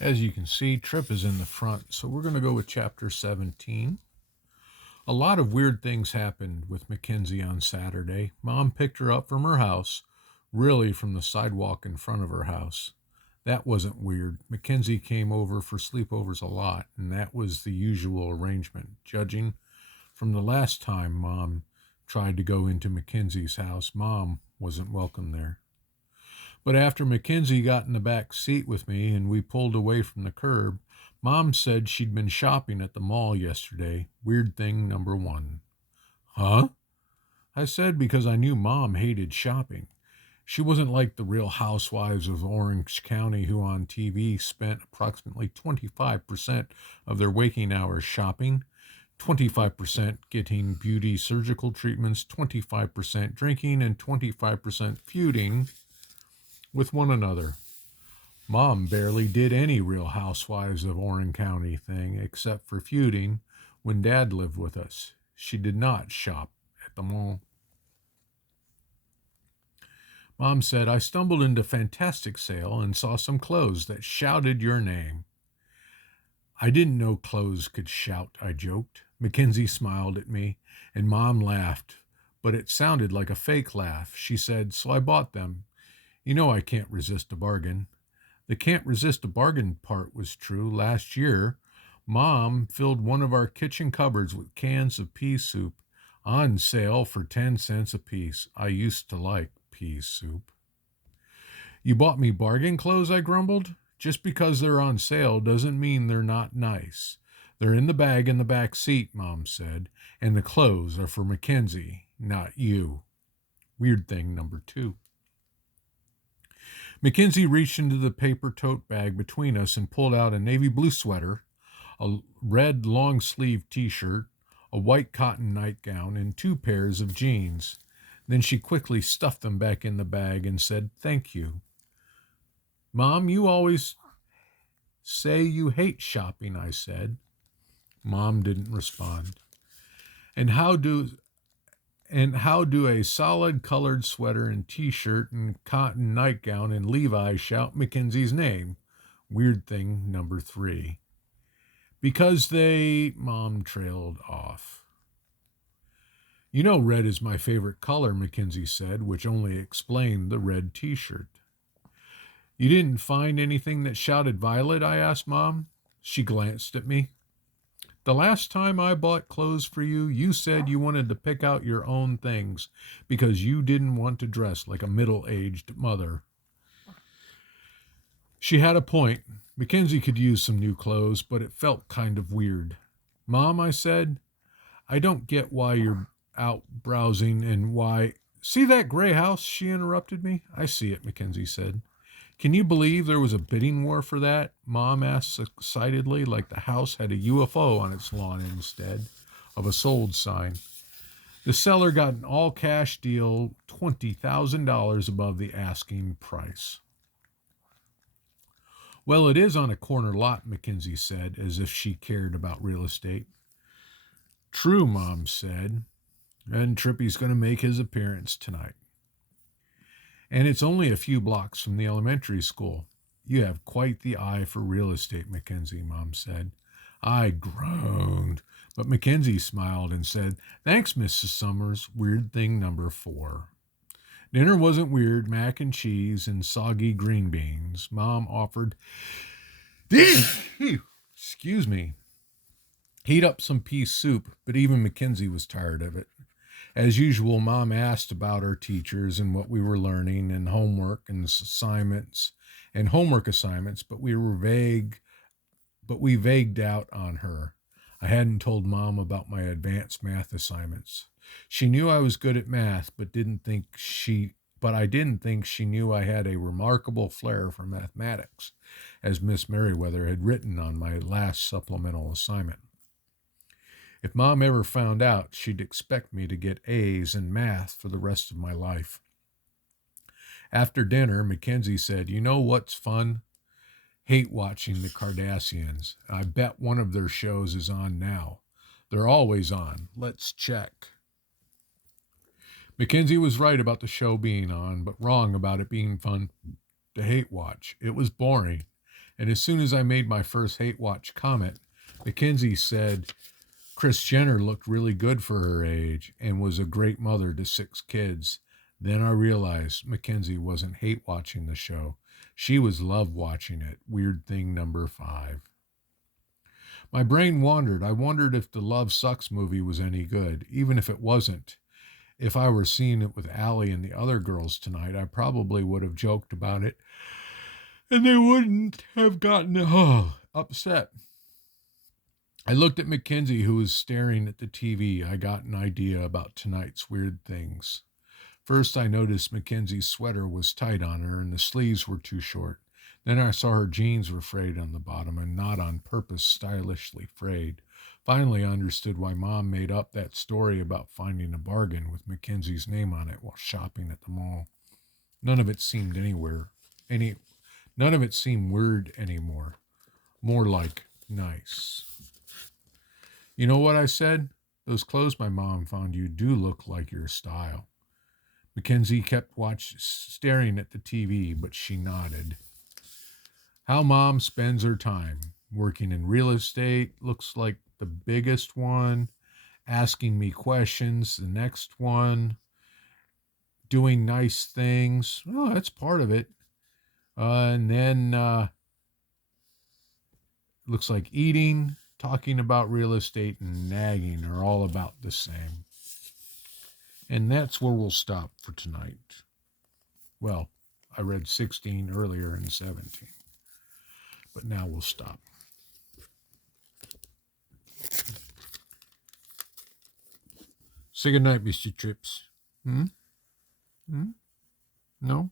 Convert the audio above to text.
As you can see, Trip is in the front, so we're going to go with chapter 17. A lot of weird things happened with Mackenzie on Saturday. Mom picked her up from her house, really from the sidewalk in front of her house. That wasn't weird. Mackenzie came over for sleepovers a lot, and that was the usual arrangement. Judging from the last time Mom tried to go into Mackenzie's house, Mom wasn't welcome there. But after Mackenzie got in the back seat with me and we pulled away from the curb, Mom said she'd been shopping at the mall yesterday. Weird thing number one. Huh? I said because I knew Mom hated shopping. She wasn't like the real housewives of Orange County who on TV spent approximately 25% of their waking hours shopping, 25% getting beauty surgical treatments, 25% drinking, and 25% feuding with one another. Mom barely did any real housewives of Orange County thing except for feuding when Dad lived with us. She did not shop at the mall. Mom said, I stumbled into Fantastic Sale and saw some clothes that shouted your name. I didn't know clothes could shout, I joked. Mackenzie smiled at me, and Mom laughed, but it sounded like a fake laugh. She said, so I bought them. You know I can't resist a bargain. The can't resist a bargain part was true. Last year, Mom filled one of our kitchen cupboards with cans of pea soup on sale for 10 cents a piece. I used to like pea soup. You bought me bargain clothes, I grumbled. Just because they're on sale doesn't mean they're not nice. They're in the bag in the back seat, Mom said, and the clothes are for Mackenzie, not you. Weird thing number two. Mackenzie reached into the paper tote bag between us and pulled out a navy blue sweater, a red long sleeve t-shirt, a white cotton nightgown, and two pairs of jeans. Then she quickly stuffed them back in the bag and said, thank you. Mom, you always say you hate shopping, I said. Mom didn't respond. And how do a solid colored sweater and t-shirt and cotton nightgown and Levi's shout Mackenzie's name? Weird thing number three. Because Mom trailed off. You know red is my favorite color, Mackenzie said, which only explained the red t-shirt. You didn't find anything that shouted violet, I asked Mom. She glanced at me. The last time I bought clothes for you, you said you wanted to pick out your own things because you didn't want to dress like a middle-aged mother. She had a point. Mackenzie could use some new clothes, but it felt kind of weird. Mom, I said, I don't get why you're out browsing and why... See that gray house? She interrupted me. I see it, Mackenzie said. Can you believe there was a bidding war for that? Mom asked excitedly, like the house had a UFO on its lawn instead of a sold sign. The seller got an all-cash deal, $20,000 above the asking price. Well, it is on a corner lot, Mackenzie said, as if she cared about real estate. True, Mom said, and Trippy's going to make his appearance tonight. And it's only a few blocks from the elementary school. You have quite the eye for real estate, Mackenzie, Mom said. I groaned, but Mackenzie smiled and said, thanks, Mrs. Summers. Weird thing number 4. Dinner wasn't weird, mac and cheese and soggy green beans. Mom offered, excuse me, heat up some pea soup, but even Mackenzie was tired of it. As usual, Mom asked about our teachers and what we were learning and homework assignments, but we vagued out on her. I hadn't told Mom about my advanced math assignments. She knew I was good at math, but I didn't think she knew I had a remarkable flair for mathematics, as Miss Merriweather had written on my last supplemental assignment. If Mom ever found out, she'd expect me to get A's in math for the rest of my life. After dinner, Mackenzie said, you know what's fun? Hate watching the Kardashians. I bet one of their shows is on now. They're always on. Let's check. Mackenzie was right about the show being on, but wrong about it being fun to hate watch. It was boring, And as soon as I made my first hate watch comment, Mackenzie said Kris Jenner looked really good for her age and was a great mother to 6 kids. Then I realized Mackenzie wasn't hate watching the show. She was love watching it. Weird thing number 5. My brain wandered. I wondered if the Love Sucks movie was any good, even if it wasn't. If I were seeing it with Allie and the other girls tonight, I probably would have joked about it, and they wouldn't have gotten upset. I looked at Mackenzie, who was staring at the TV. I got an idea about tonight's weird things. First, I noticed Mackenzie's sweater was tight on her and the sleeves were too short. Then I saw her jeans were frayed on the bottom and not on purpose stylishly frayed. Finally, I understood why Mom made up that story about finding a bargain with Mackenzie's name on it while shopping at the mall. None of it seemed None of it seemed weird anymore. More like nice. You know what I said? Those clothes my mom found you do look like your style. Mackenzie kept staring at the TV, but she nodded. How Mom spends her time. Working in real estate, looks like the biggest one. Asking me questions, the next one. Doing nice things. Oh, that's part of it. And then looks like eating, talking about real estate, and nagging are all about the same. And that's where we'll stop for tonight. Well, I read 16 earlier and 17. But now we'll stop. Say goodnight, Mr. Trips. Hmm? No?